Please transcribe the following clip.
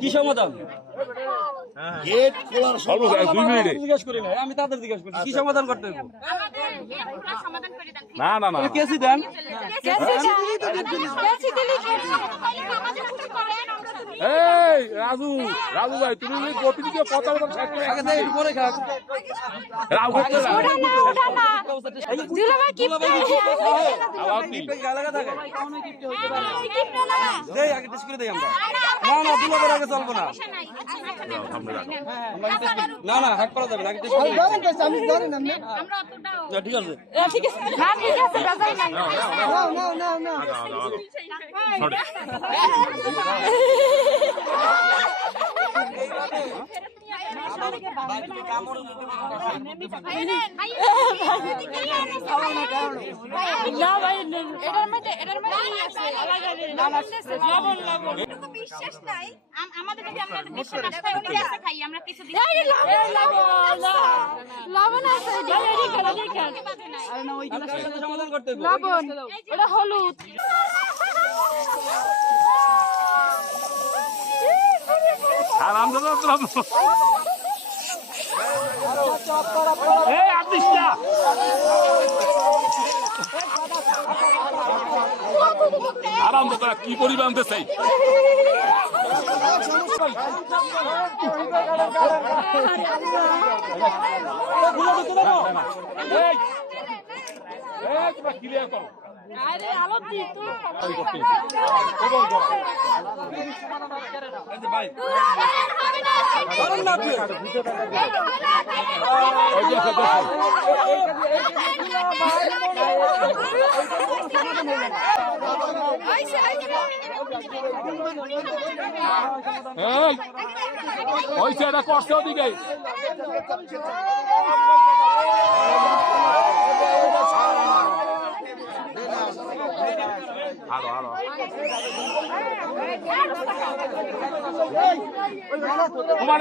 কি সমাধান? গেট খোলার জিজ্ঞেস করি না, আমি তাদের জিজ্ঞেস করছি কি সমাধান করতে হবে? না না না কেসি দেন। এই রাজু রাজু ভাই তুমি প্রতিদিকে কথা বলতে আগে দেই একটু পরে খাক। রাও করতে না আবার কি গালাগা থাকে। দেই আগে টেস্ট করে দেই আমরা। না না দুলাবের আগে চলবো না। না না হ্যাক করা যাবে না, আগে টেস্ট করে দেই। আমি ধরেন আপনি না, ঠিক আছে। ঠিক আছে না ঠিক আছে বাজার নাই না সরে না ভাই এটার মধ্যে আছে লবণ তো বিশ্বাস নাই আমাদের যদি আমরা বিশ্বাস না করি উনি কাছে খাই আমরা কিছু দিই লবণ আছে আরে না ওই গ্লাসের সাথে সমাধান করতে হবে। লবণ এটা হলুদ আরাম দাদা এই আদিশটা আরাম দাদা কি পরিমাণ আনতে চাই তোমরা ক্লিয়ার করো আরে আলো দি তো এই যে ভাই ধরুন না আপনি। এই ওই সেটা কষ্ট দিকে আরো আরো তোমার